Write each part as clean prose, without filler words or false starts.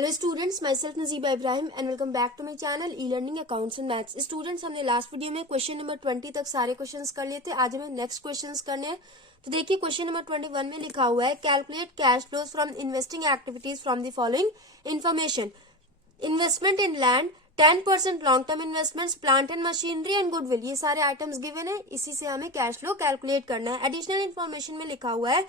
Hello students, my self Najiba Ibrahim and welcome back to my channel E learning accounts and maths. Students, हमने last video में question number 20 तक सारे questions कर लिए थे। आज हमें नेक्स्ट क्वेश्चंस करने हैं। तो देखिए, क्वेश्चन नंबर 21 में लिखा हुआ है, calculate cash flows from investing activities from the following information. Investment in land 10%, long term investments, plant and machinery and goodwill, ये सारे आइटम्स गिवन है। इसी से हमें कैश फ्लो कैलकुलेट करना है। एडिशनल इन्फॉर्मेशन में लिखा हुआ है,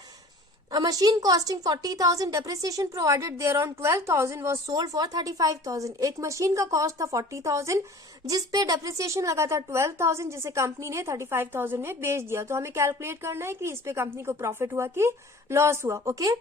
A machine costing 40,000, depreciation provided thereon 12,000 was sold for 35,000। एक मशीन का कॉस्ट था 40,000 जिसपे डेप्रिसिएशन लगा था 12,000, जिसे कंपनी ने 35,000 में बेच दिया। तो हमें कैलकुलेट करना है कि इस पे कंपनी को प्रॉफिट हुआ कि लॉस हुआ। Okay,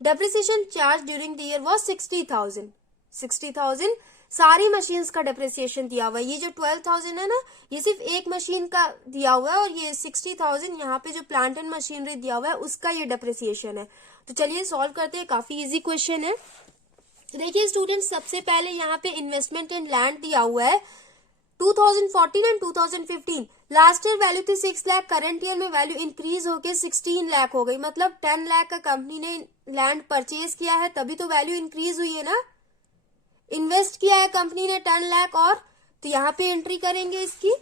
depreciation charge during the year was 60,000। सारी मशीन्स का डेप्रिसिएशन दिया हुआ है। ये जो 12,000 है ना, ये सिर्फ एक मशीन का दिया हुआ है, और ये 60,000 यहाँ पे जो प्लांट एंड मशीनरी दिया हुआ है उसका ये डेप्रिसिएशन है। तो चलिए सॉल्व करते हैं। काफी इजी क्वेश्चन है। तो देखिए स्टूडेंट्स, सबसे पहले यहाँ पे इन्वेस्टमेंट इन लैंड दिया हुआ है 2014 एंड 2015। लास्ट ईयर वैल्यू थी 6 लाख, करंट ईयर में वैल्यू इंक्रीज होके 16 लाख हो गई। मतलब 10 लाख का कंपनी ने लैंड परचेज किया है, तभी तो वैल्यू इंक्रीज हुई है ना। इन्वेस्ट किया है कंपनी ने 10 लाख, और तो यहां पे एंट्री करेंगे इसकी।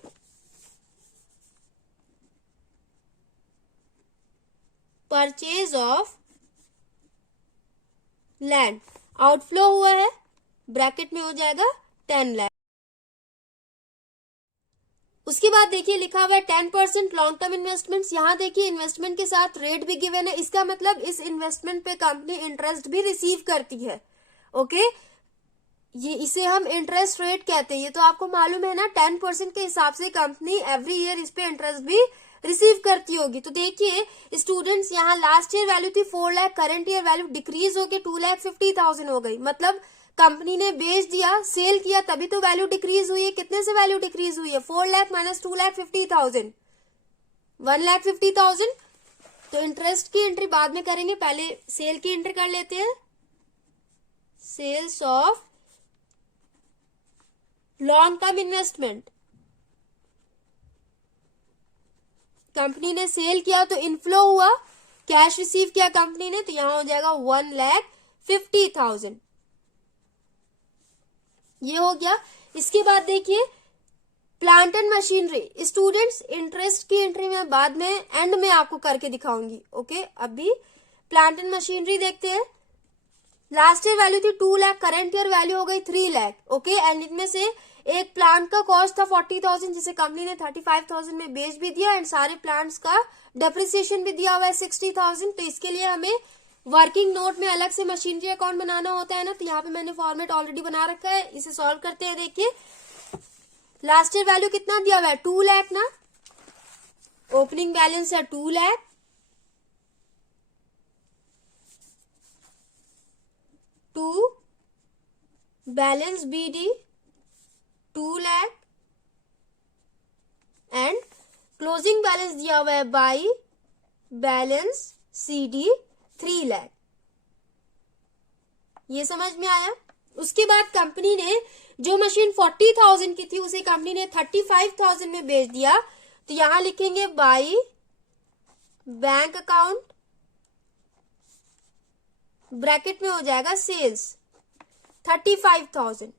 परचेज ऑफ लैंड आउटफ्लो हुआ है, ब्रैकेट में हो जाएगा 10 लाख। उसके बाद देखिए लिखा हुआ है 10% लॉन्ग टर्म इन्वेस्टमेंट्स। यहां देखिए इन्वेस्टमेंट के साथ रेट भी गिवन है। इसका मतलब इस इन्वेस्टमेंट पे कंपनी इंटरेस्ट भी रिसीव करती है। ओके, ये इसे हम इंटरेस्ट रेट कहते हैं। ये तो आपको मालूम है ना, 10% के हिसाब से कंपनी एवरी ईयर इस पे इंटरेस्ट भी रिसीव करती होगी। तो देखिए स्टूडेंट्स, यहाँ लास्ट ईयर वैल्यू थी 4 lakh, current year value decrease होके 2,50,000 हो गई। मतलब कंपनी ने बेच दिया, सेल किया, तभी तो वैल्यू डिक्रीज हुई है। कितने से वैल्यू डिक्रीज हुई है? 4 लाख माइनस 2,50,000, 1,50,000। तो इंटरेस्ट की एंट्री बाद में करेंगे, पहले सेल की एंट्री कर लेते हैं। Sales of long term investment, company ने सेल किया तो इनफ्लो हुआ, कैश रिसीव किया कंपनी ने, तो यहां हो जाएगा 1,50,000। ये हो गया। इसके बाद देखिए plant and machinery. Students, interest की एंट्री में बाद में एंड में आपको करके दिखाऊंगी। ओके, अभी प्लांट एंड मशीनरी देखते हैं। लास्ट ईयर वैल्यू थी 2 लाख, करंट ईयर वैल्यू हो गई 3 लाख। ओके, एंड इनमें से एक प्लांट का कॉस्ट था 40,000 जिसे कंपनी ने 35,000 में बेच भी दिया, एंड सारे प्लांट्स का डेप्रिसिएशन भी दिया हुआ है 60,000। तो इसके लिए हमें वर्किंग नोट में अलग से मशीनरी अकाउंट बनाना होता है ना। तो यहाँ पे मैंने फॉर्मेट ऑलरेडी बना रखा है, इसे सॉल्व करते हैं। देखिए लास्ट ईयर वैल्यू कितना दिया हुआ है? 2 लाख ना। ओपनिंग बैलेंस है 2 lakh, to balance BD 2 lakh, and closing balance दिया हुआ है बाई बैलेंस CD 3 लाख। ये समझ में आया? उसके बाद कंपनी ने जो मशीन 40,000 की थी उसे कंपनी ने 35,000 में बेच दिया। तो यहां लिखेंगे बाई बैंक अकाउंट, ब्रैकेट में हो जाएगा sales 35,000,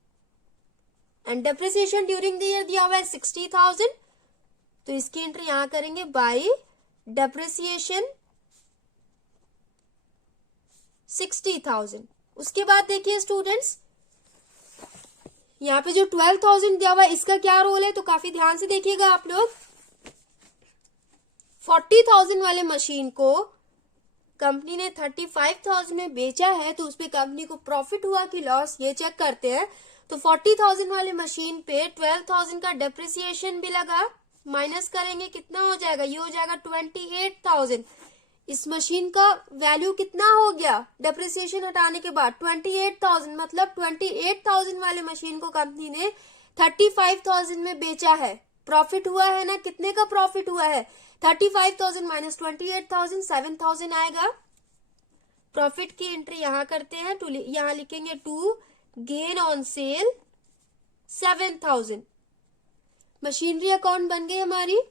and depreciation during the year दिया हुआ है 60,000। तो इसकी एंट्री यहां करेंगे बाई डेप्रिसिएशन 60,000। उसके बाद देखिए स्टूडेंट्स, यहाँ पे जो 12,000 दिया हुआ है इसका क्या रोल है, तो काफी ध्यान से देखिएगा आप लोग। 40,000 वाले मशीन को कंपनी ने 35,000 में बेचा है, तो उसपे कंपनी को प्रॉफिट हुआ कि लॉस, ये चेक करते हैं। तो 40,000 वाले मशीन पे 12,000 का डेप्रिसिएशन भी लगा, माइनस करेंगे कितना हो जाएगा? ये हो जाएगा 28,000। इस मशीन का वैल्यू कितना हो गया डेप्रिसिएशन हटाने के बाद? 28,000। मतलब 28,000 वाले मशीन को कंपनी ने 35,000 में बेचा है, प्रॉफिट हुआ है ना। कितने का प्रॉफिट हुआ है? 35,000 माइनस 28,000, 7,000 आएगा। प्रॉफिट की एंट्री यहां करते हैं, तो यहां लिखेंगे to gain on sale 7,000। Machinery account बन गई हमारी।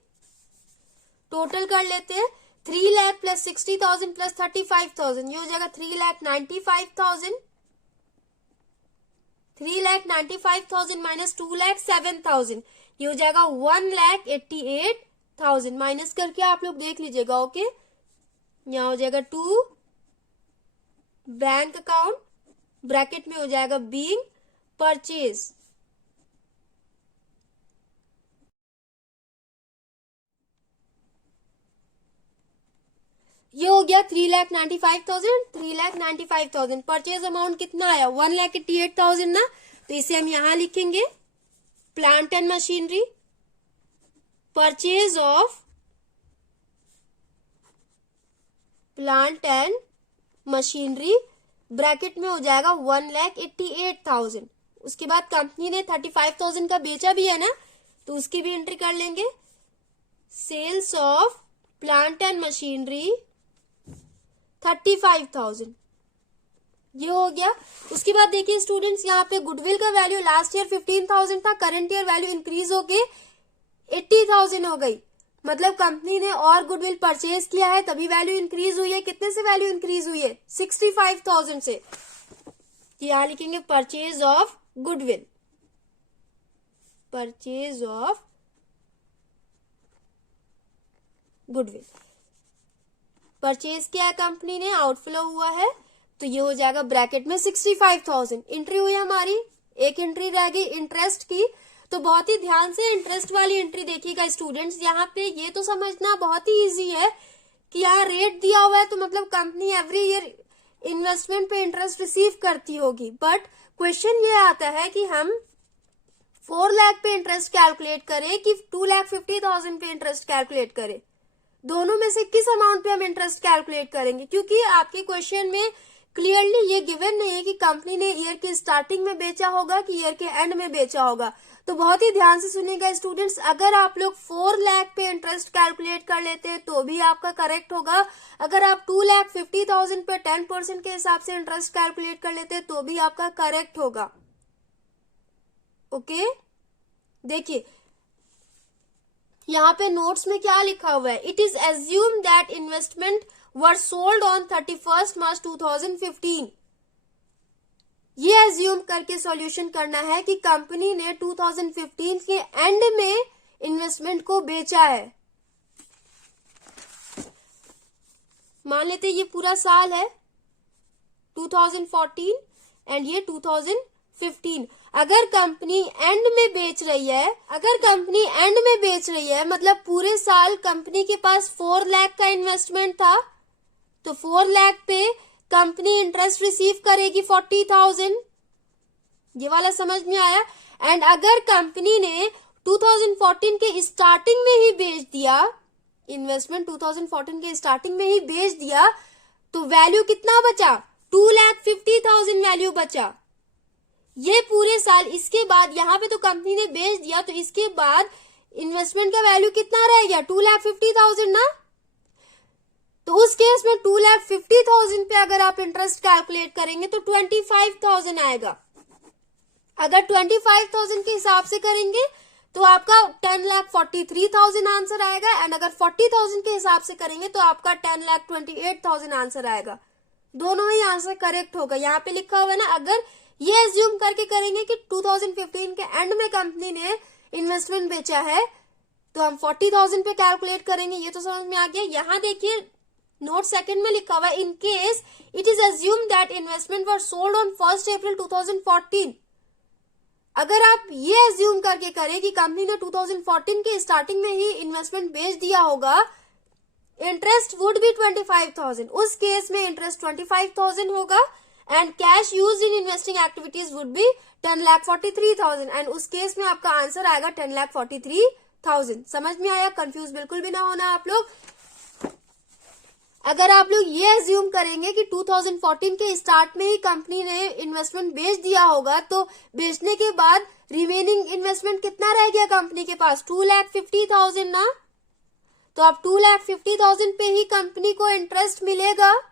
टोटल कर लेते हैं, 3 लाख प्लस 60,000 प्लस 35,000, ये हो जाएगा 3,95,000। 3,95,000 माइनस 2,07,000, ये हो जाएगा 1,88,000। माइनस करके आप लोग देख लीजिएगा। ओके, यहाँ हो जाएगा 2 बैंक अकाउंट, ब्रैकेट में हो जाएगा बीइंग परचेज। ये हो गया 3,95,000, 3,95,000। परचेज अमाउंट कितना आया? 1,88,000 ना, तो इसे हम यहां लिखेंगे plant and machinery, purchase of plant and machinery, bracket में हो जाएगा 1,88,000। उसके बाद कंपनी ने 35,000 का बेचा भी है ना, तो उसकी भी एंट्री कर लेंगे। Sales of plant and machinery 35,000, ये हो गया। उसके बाद देखिए स्टूडेंट्स, यहाँ पे गुडविल का वैल्यू लास्ट ईयर 15,000 था, करंट ईयर वैल्यू इंक्रीज होके 80,000 हो गई। मतलब कंपनी ने और गुडविल परचेज किया है, तभी वैल्यू इंक्रीज हुई है। कितने से वैल्यू इंक्रीज हुई है? 65,000 से। यहां लिखेंगे purchase of goodwill, purchase of goodwill. Purchase किया है कंपनी ने, आउटफ्लो हुआ है, तो ये हो जाएगा ब्रैकेट में 65,000। एंट्री हुई हमारी, एक एंट्री रह गई इंटरेस्ट की। तो बहुत ही ध्यान से इंटरेस्ट वाली एंट्री देखिएगा स्टूडेंट्स। यहाँ पे ये तो समझना बहुत ही इजी है कि यहाँ रेट दिया हुआ है, तो मतलब कंपनी एवरी ईयर इन्वेस्टमेंट पे इंटरेस्ट रिसीव करती होगी। बट क्वेश्चन ये आता है कि हम 4 लाख पे इंटरेस्ट कैलकुलेट करें कि 2,50,000 पे इंटरेस्ट कैलकुलेट करें। दोनों में से किस अमाउंट पे हम इंटरेस्ट कैलकुलेट करेंगे? क्योंकि आपके क्वेश्चन में क्लियरली ये गिवन नहीं है कि कंपनी ने ईयर के स्टार्टिंग में बेचा होगा कि ईयर के एंड में बेचा होगा। तो बहुत ही ध्यान से सुनिएगा स्टूडेंट्स, अगर आप लोग 4 लाख पे इंटरेस्ट कैलकुलेट कर लेते हैं तो भी आपका करेक्ट होगा। अगर आप 2,50,000 पे 10% के हिसाब से इंटरेस्ट कैलकुलेट कर लेते हैं तो भी आपका करेक्ट होगा। ओके, देखिए यहाँ पे नोट्स में क्या लिखा हुआ है? It is assume that investment were sold on 31 मार्च 2015। ये एज्यूम करके सॉल्यूशन करना है कि कंपनी ने 2015 के एंड में इन्वेस्टमेंट को बेचा है। मान लेते ये पूरा साल है 2014 एंड ये 2015। अगर कंपनी एंड में बेच रही है, अगर कंपनी एंड में बेच रही है मतलब पूरे साल कंपनी के पास 4 लाख का इन्वेस्टमेंट था, तो 4 लाख पे कंपनी इंटरेस्ट रिसीव करेगी 40,000। ये वाला समझ में आया? एंड अगर कंपनी ने 2014 के स्टार्टिंग में ही बेच दिया, इन्वेस्टमेंट 2014 के स्टार्टिंग में ही बेच दिया, तो वैल्यू कितना बचा? 2,50,000 वैल्यू बचा। ये पूरे साल, इसके बाद यहाँ पे तो कंपनी ने बेच दिया, तो इसके बाद इन्वेस्टमेंट का वैल्यू कितना रह गया? 2,50,000 ना। तो उस केस में 2,50,000 पे अगर आप इंटरेस्ट कैलकुलेट करेंगे तो 25,000 आएगा। अगर 25,000 के हिसाब से करेंगे तो आपका 10,43,000 आंसर आएगा। एंड अगर 40,000 के हिसाब से करेंगे तो आपका 10,28,000 आंसर आएगा। दोनों ही आंसर करेक्ट होगा। यहाँ पे लिखा हुआ है ना, अगर ये एज्यूम करके करेंगे कि 2015 के एंड में कंपनी ने इन्वेस्टमेंट बेचा है तो हम 40,000 पे कैलकुलेट करेंगे। ये तो समझ में आ गया। यहाँ देखिए नोट सेकंड में लिखा हुआ है, in case it is assume that investment were sold on 1 अप्रैल 2014। अगर आप ये एज्यूम करके करें कि कंपनी ने 2014 के स्टार्टिंग में ही इन्वेस्टमेंट बेच दिया होगा, इंटरेस्ट वुड बी 25,000। उस केस में इंटरेस्ट 25,000 होगा and cash use in investing activities would be 10,43,000। And उस केस में आपका आंसर आएगा 10,43,000। समझ में आया? कंफ्यूज बिल्कुल भी ना होना आप लोग। अगर आप लोग ये एज्यूम करेंगे कि 2014 के स्टार्ट में ही कंपनी ने इन्वेस्टमेंट बेच दिया होगा, तो बेचने के बाद रिमेनिंग इन्वेस्टमेंट कितना रह गया कंपनी के पास? 2,50,000 ना। तो अब 2,50,000 पे ही कंपनी को इंटरेस्ट मिलेगा,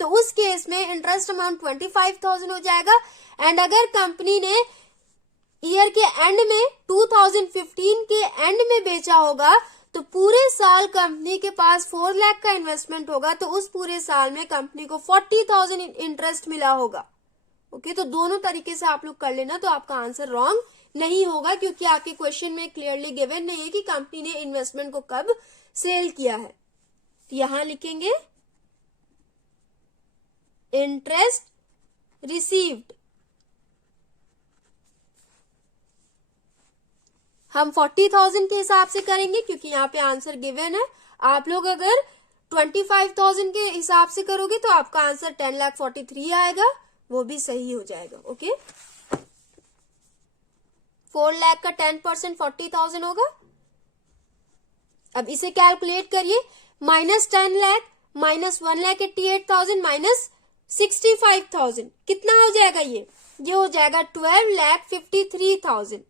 तो उस केस में इंटरेस्ट अमाउंट 25,000 हो जाएगा। एंड अगर कंपनी ने ईयर के एंड में 2015 के एंड में बेचा होगा, तो पूरे साल कंपनी के पास 4 लाख का इन्वेस्टमेंट होगा, तो उस पूरे साल में कंपनी को 40,000 इंटरेस्ट मिला होगा। ओके, तो दोनों तरीके से आप लोग कर लेना, तो आपका आंसर रॉन्ग नहीं होगा, क्योंकि आपके क्वेश्चन में क्लियरली गिवन नहीं है कि कंपनी ने इन्वेस्टमेंट को कब सेल किया है। तो यहां लिखेंगे इंटरेस्ट रिसीव्ड। हम 40,000 के हिसाब से करेंगे क्योंकि यहाँ पे आंसर गिवन है। आप लोग अगर 25,000 के हिसाब से करोगे तो आपका आंसर 10,43,000 आएगा, वो भी सही हो जाएगा। ओके, 4 लाख का 10% 40,000 होगा। अब इसे कैलकुलेट करिए, माइनस 10 लाख माइनस 1,88,000 माइनस 65,000 कितना हो जाएगा? ये हो जाएगा 12,53,000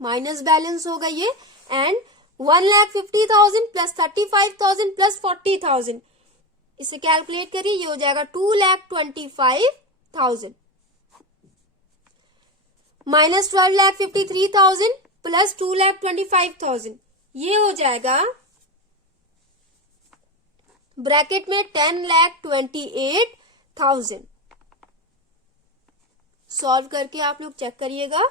माइनस बैलेंस होगा ये, एंड 1,50,000 प्लस 35,000 प्लस 40,000, इसे कैलकुलेट करिए, ये हो जाएगा 2,25,000 माइनस 12,53,000 प्लस 2,25,000, ये हो जाएगा ब्रैकेट में 10,28,000। सॉल्व करके आप लोग चेक करिएगा,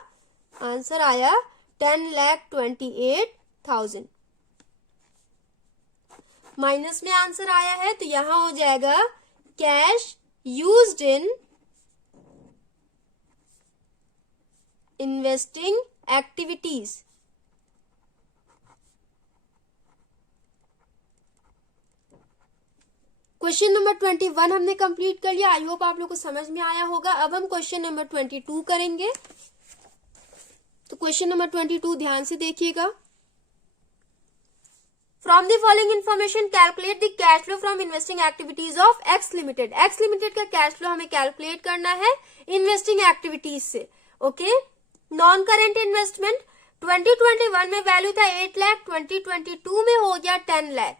आंसर आया 10,28,000। माइनस में आंसर आया है तो यहां हो जाएगा cash used in investing activities. Question number 21 हमने कंप्लीट कर लिया। आई होप आप लोग को समझ में आया होगा। अब हम क्वेश्चन नंबर 22 करेंगे। तो क्वेश्चन नंबर 22 ध्यान से देखिएगा। From the following information calculate the cash flow from investing activities of x limited. X limited का कैश फ्लो हमें कैलकुलेट करना है इन्वेस्टिंग एक्टिविटीज से। ओके, नॉन करेंट इन्वेस्टमेंट 2021 में वैल्यू था 8 लाख, 2022 में हो गया 10 लाख,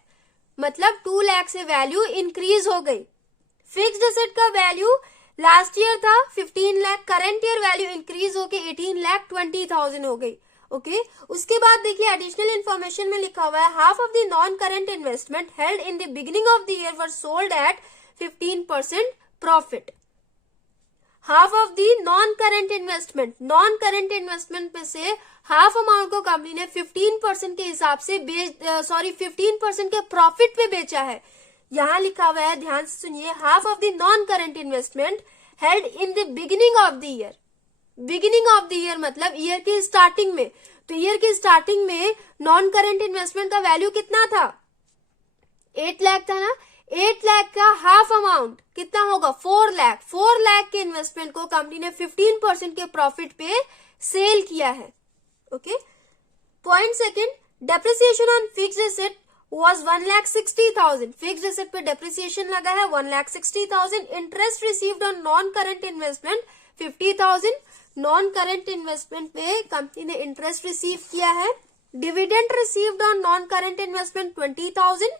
मतलब 2 लाख से वैल्यू इंक्रीज हो गई। फिक्स्ड एसेट का वैल्यू लास्ट ईयर था 15 lakh, current year value increase होके 18,20,000 हो गई। ओके, उसके बाद देखिए एडिशनल इन्फॉर्मेशन में लिखा हुआ है half of the non current investment held in the beginning of the year were sold at 15% profit. Half of the non current investment में से हाफ अमाउंट को कंपनी ने 15% के हिसाब से 15% के प्रॉफिट पे बेचा है। यहां लिखा हुआ है, ध्यान से सुनिए, half of the non current investment held in the beginning of the year. Beginning of the year मतलब ईयर की स्टार्टिंग में। तो ईयर की स्टार्टिंग में नॉन करंट इन्वेस्टमेंट का वैल्यू कितना था? 8 लाख था ना। 8 लाख का हाफ अमाउंट कितना होगा? 4 लाख। 4 लाख के इन्वेस्टमेंट को कंपनी ने 15% के प्रॉफिट पे सेल किया है। Okay, point second, depreciation on fixed asset was 1,60,000। Fixed asset पे डेप्रिसिएशन लगा है 1,60,000। Interest received on non current investment 50,000। Non current investment पे कंपनी ने इंटरेस्ट रिसीव किया है। Dividend received on non current investment 20,000।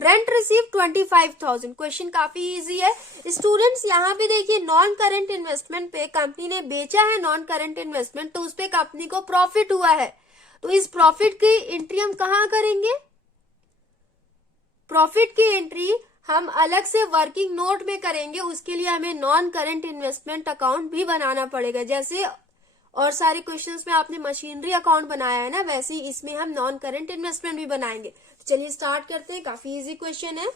Rent receive 25,000। Question काफी easy है students. यहाँ पे देखिए नॉन करंट इन्वेस्टमेंट पे कंपनी ने बेचा है नॉन करंट इन्वेस्टमेंट, तो उस पे कंपनी को प्रॉफिट हुआ है। तो इस प्रॉफिट की एंट्री हम कहाँ करेंगे? प्रॉफिट की एंट्री हम अलग से वर्किंग नोट में करेंगे। उसके लिए हमें नॉन करंट इन्वेस्टमेंट अकाउंट भी बनाना पड़ेगा। जैसे और सारे क्वेश्चंस में आपने मशीनरी अकाउंट बनाया है ना, वैसे ही इसमें हम नॉन करंट इन्वेस्टमेंट भी बनाएंगे। तो चलिए स्टार्ट करते हैं। काफी इजी क्वेश्चन है।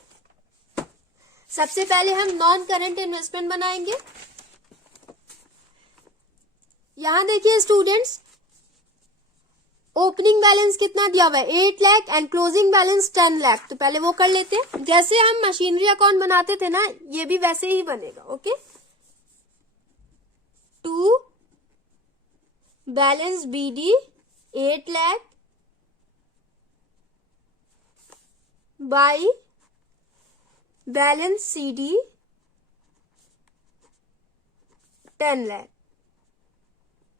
सबसे पहले हम नॉन करंट इन्वेस्टमेंट बनाएंगे। यहां देखिए स्टूडेंट्स, ओपनिंग बैलेंस कितना दिया हुआ है? 8 lakh and closing balance 10 lakh. तो पहले वो कर लेते हैं। जैसे हम मशीनरी अकाउंट बनाते थे ना, ये भी वैसे ही बनेगा। Okay, to balance BD 8 lakh by balance CD 10 lakh.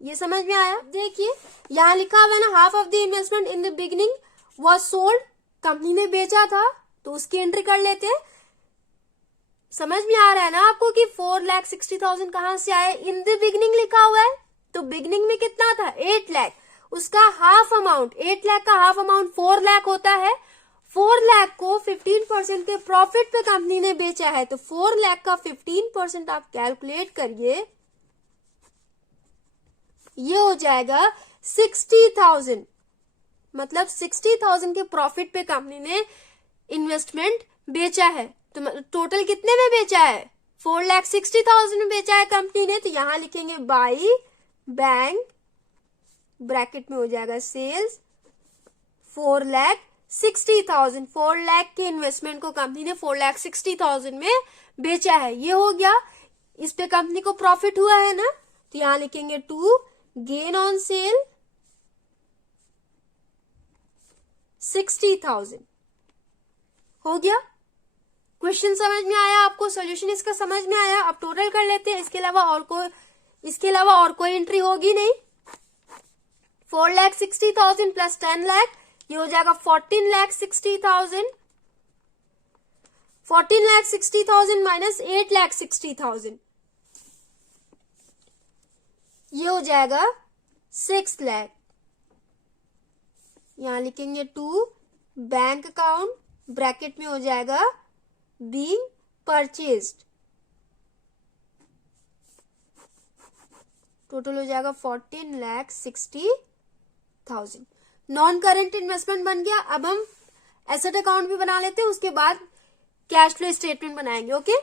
ये समझ में आया? देखिए यहां लिखा हुआ है ना, half of the investment in the beginning was sold. Company ने बेचा था तो उसकी एंट्री कर लेते हैं। समझ में आ रहा है ना आपको कि 4,60,000 कहां से आए? इन द बिगिनिंग लिखा हुआ है, तो बिगिनिंग में कितना था? 8 लाख। उसका हाफ अमाउंट, 8 लाख का हाफ अमाउंट 4 लाख होता है। 4 लाख को 15% के प्रॉफिट पे कंपनी ने बेचा है, तो 4 लाख का 15% आप कैलकुलेट करिए, ये हो जाएगा 60,000। मतलब 60,000 के प्रॉफिट पे कंपनी ने इन्वेस्टमेंट बेचा है। तो टोटल कितने में बेचा है? 4,60,000 में बेचा है कंपनी ने। तो यहां लिखेंगे बाई बैंक, ब्रैकेट में हो जाएगा सेल्स, 4,60,000। 4 लाख के इन्वेस्टमेंट को कंपनी ने 4,60,000 में बेचा है। ये हो गया, इस पे कंपनी को प्रॉफिट हुआ है ना। तो यहां लिखेंगे टू गेन ऑन सेल 60,000। हो गया। क्वेश्चन समझ में आया आपको? सॉल्यूशन इसका समझ में आया? अब टोटल कर लेते हैं। इसके अलावा और कोई एंट्री होगी नहीं। 4,60,000 प्लस 10 लाख, ये हो जाएगा 14,60,000। 14,60,000 माइनस 8,60,000, ये हो जाएगा 6 लाख। यहां लिखेंगे टू बैंक अकाउंट, ब्रैकेट में हो जाएगा बीइंग परचेज्ड, टोटल हो जाएगा 14,60,000। नॉन करेंट इन्वेस्टमेंट बन गया। अब हम एसेट अकाउंट भी बना लेते हैं, उसके बाद कैश फ्लो स्टेटमेंट बनाएंगे। ओके,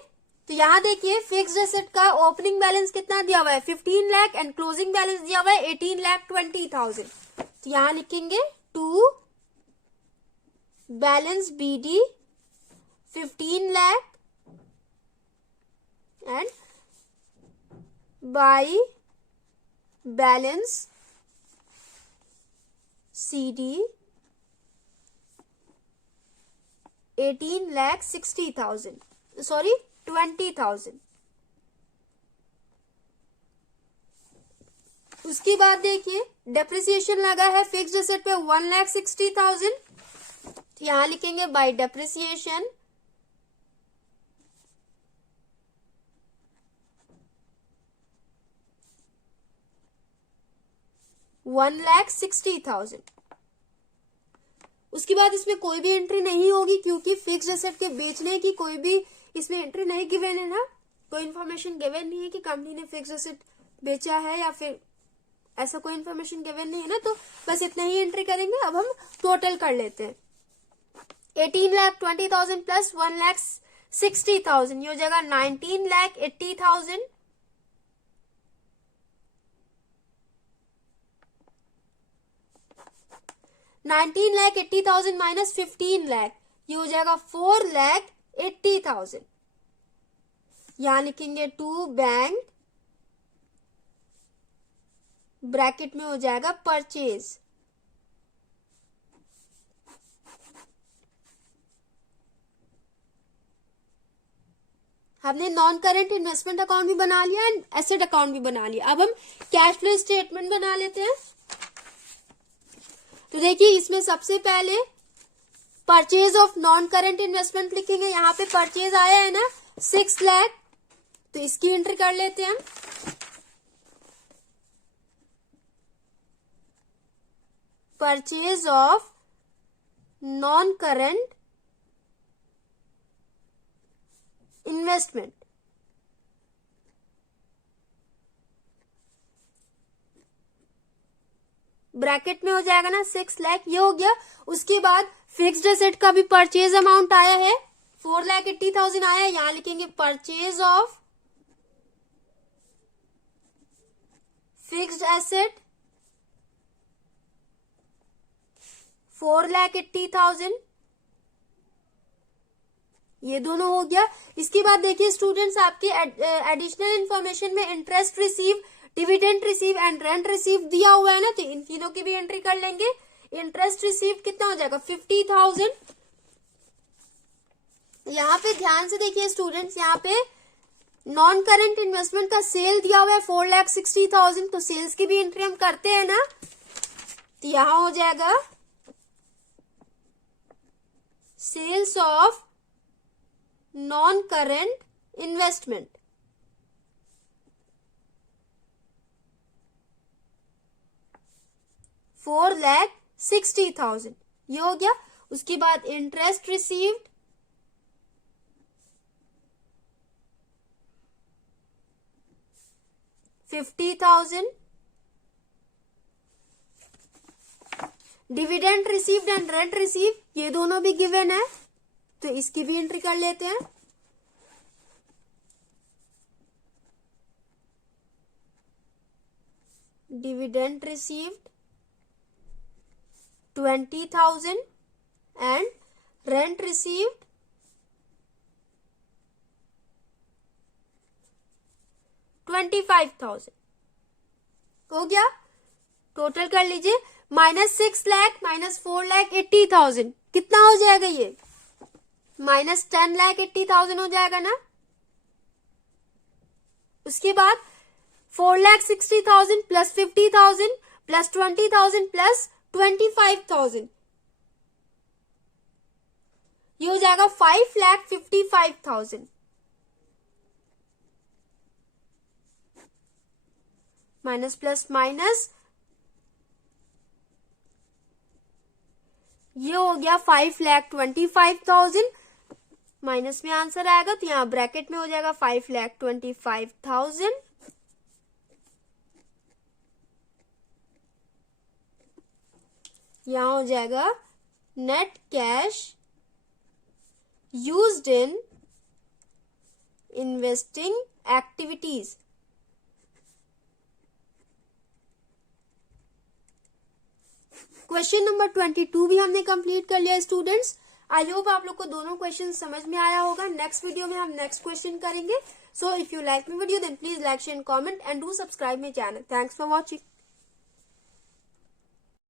तो यहां देखिए फिक्स्ड एसेट का ओपनिंग बैलेंस कितना दिया हुआ है? 15 लाख एंड क्लोजिंग बैलेंस दिया हुआ है 18,20,000। तो यहां लिखेंगे to balance BD 15 lakh and by balance CD 18,60,000, sorry 20,000। उसके बाद देखिए डेप्रिसिएशन लगा है फिक्स्ड एसेट पे 1,60,000। तो यहां लिखेंगे बाय डेप्रिसिएशन 1,60,000। उसके बाद इसमें कोई भी एंट्री नहीं होगी, क्योंकि फिक्स्ड एसेट के बेचने की कोई भी इसमें एंट्री नहीं गिवन है ना। कोई इन्फॉर्मेशन गिवन नहीं है कि कंपनी ने फिक्स्ड एसेट बेचा है या फिर ऐसा कोई इन्फॉर्मेशन गिवन नहीं है ना। तो बस इतना ही एंट्री करेंगे। अब हम टोटल कर लेते हैं। 18,20,000 प्लस 1,60,000, ये हो जाएगा 19,80,000। 19,80,000 माइनस 15 लाख, ये हो जाएगा 4,80,000। यहां लिखेंगे टू बैंक, ब्रैकेट में हो जाएगा परचेज। हमने नॉन करेंट इन्वेस्टमेंट अकाउंट भी बना लिया एंड एसेट अकाउंट भी बना लिया। अब हम कैश फ्लो स्टेटमेंट बना लेते हैं। तो देखिए इसमें सबसे पहले purchase of non current investment लिखेंगे। यहां पे परचेज आया है ना 6 लाख, तो इसकी एंट्री कर लेते हैं हम। Purchase of non current investment, bracket में हो जाएगा ना 6 लाख, ये हो गया। उसके बाद फिक्स्ड एसेट का भी परचेज अमाउंट आया है 4,80,000 आया है। यहां लिखेंगे परचेज ऑफ फिक्स्ड एसेट 4,80,000, ये दोनों हो गया। इसके बाद देखिए स्टूडेंट्स, आपके एडिशनल इंफॉर्मेशन में interest receive, dividend receive and rent receive दिया हुआ है ना, तो इन तीनों की भी एंट्री कर लेंगे। इंटरेस्ट रिसीव कितना हो जाएगा 50,000। यहाँ पे ध्यान से देखिए स्टूडेंट्स, यहाँ पे नॉन करेंट इन्वेस्टमेंट का सेल दिया हुआ है 4,60,000, तो सेल्स की भी एंट्री हम करते हैं ना। तो यहां हो जाएगा sales of non current investment, $4,60,000, ये हो गया। उसके बाद interest received 50,000, dividend received and rent received ये दोनों भी गिवन है, तो इसकी भी एंट्री कर लेते हैं। Dividend received 20,000 and rent received 25,000 हो गया। टोटल कर लीजिए, -6 लाख -4,80,000 कितना हो जाएगा ये? -10,80,000 हो जाएगा ना। उसके बाद 4,60,000 प्लस 50,000 प्लस 20,000 प्लस 25,000 ये हो जाएगा 5,55,000 माइनस प्लस माइनस ये हो गया 5,25,000 माइनस में आंसर आएगा, तो यहाँ ब्रैकेट में हो जाएगा 5,25,000 यहाँ हो जाएगा net cash used in investing activities. Question number 22 भी हमने कंप्लीट कर लिया स्टूडेंट्स। आई होप आप लोग को दोनों क्वेश्चन समझ में आया होगा। नेक्स्ट वीडियो में हम नेक्स्ट क्वेश्चन करेंगे। So if you like my video then please like share comment and do subscribe my channel. Thanks for watching.